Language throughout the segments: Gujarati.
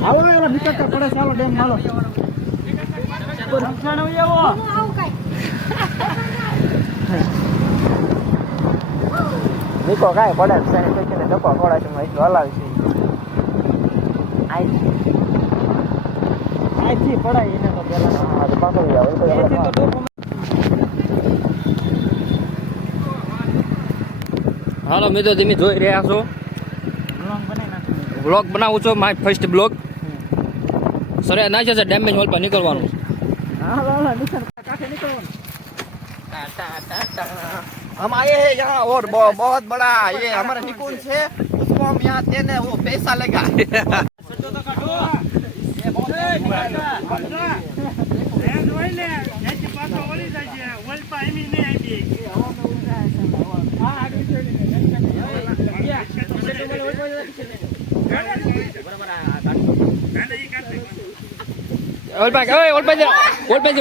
હાલો એલા નીકળતા પડે ચાલો ડેમ હાલો સમસાણ આવો નીકો કાય પડે છે ને ધક્કો ખોડા છે માં એટલો હલાવી છે આઈથી પડાય એને તો પેલા હા તો પાછળ જાવ તો હાલો મિત્રો તમે જોઈ રહ્યા છો બ્લોગ બનાવું છું માય ફર્સ્ટ બ્લોગ સરે ના છે ડેમેજ હોલ પર નીકળવાનું हम आए हैं यहाँ और बहुत बड़ा ये हमारा निकुंज है उसको हम यहाँ देने वो पैसा लगा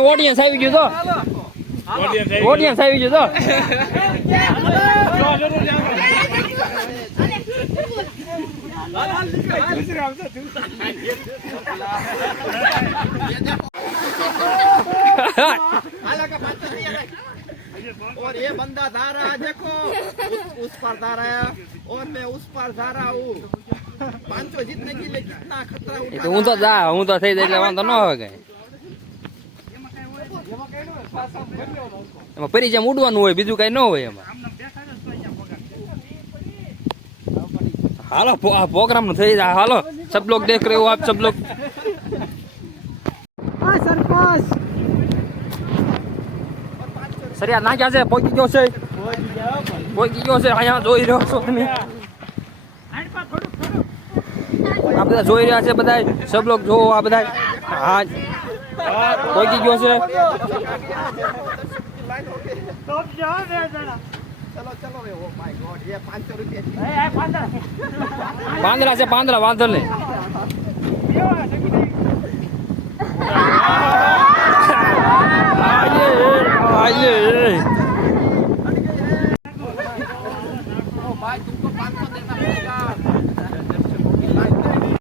ઓડિયન્સ આવી ગયું તો ઓડિયન્સ આવી ગયું તો और ये बंदा जा रहा है देखो उस पर जा रहा है और मैं उस पर जा रहा हूँ पांचों जीतने के लिए कितना खतरा उठा હું તો જા હું તો થઈ જાય એટલે વાંધો ન આવે કઈ એમાં પરી જેમ ઉડવાનું હોય બીજું કઈ ન હોય એમાં હાલો આ પ્રોગ્રામ નું થઈ જાય હાલો सब लोग देख रहे हो आप सब लोग સરપંચ સરિયા ના ક્યાં છે પહોંચી ગયો છે અહીંયા જોઈ રહ્યો છો તમે આ બધા જોઈ રહ્યા છે બધા सब लोग જો આ બધા હા પહોંચી ગયો છે चलो चलो ओ माय गॉड ये 500 रुपए પાંદડા છે પાંદડા વાંધો નહીં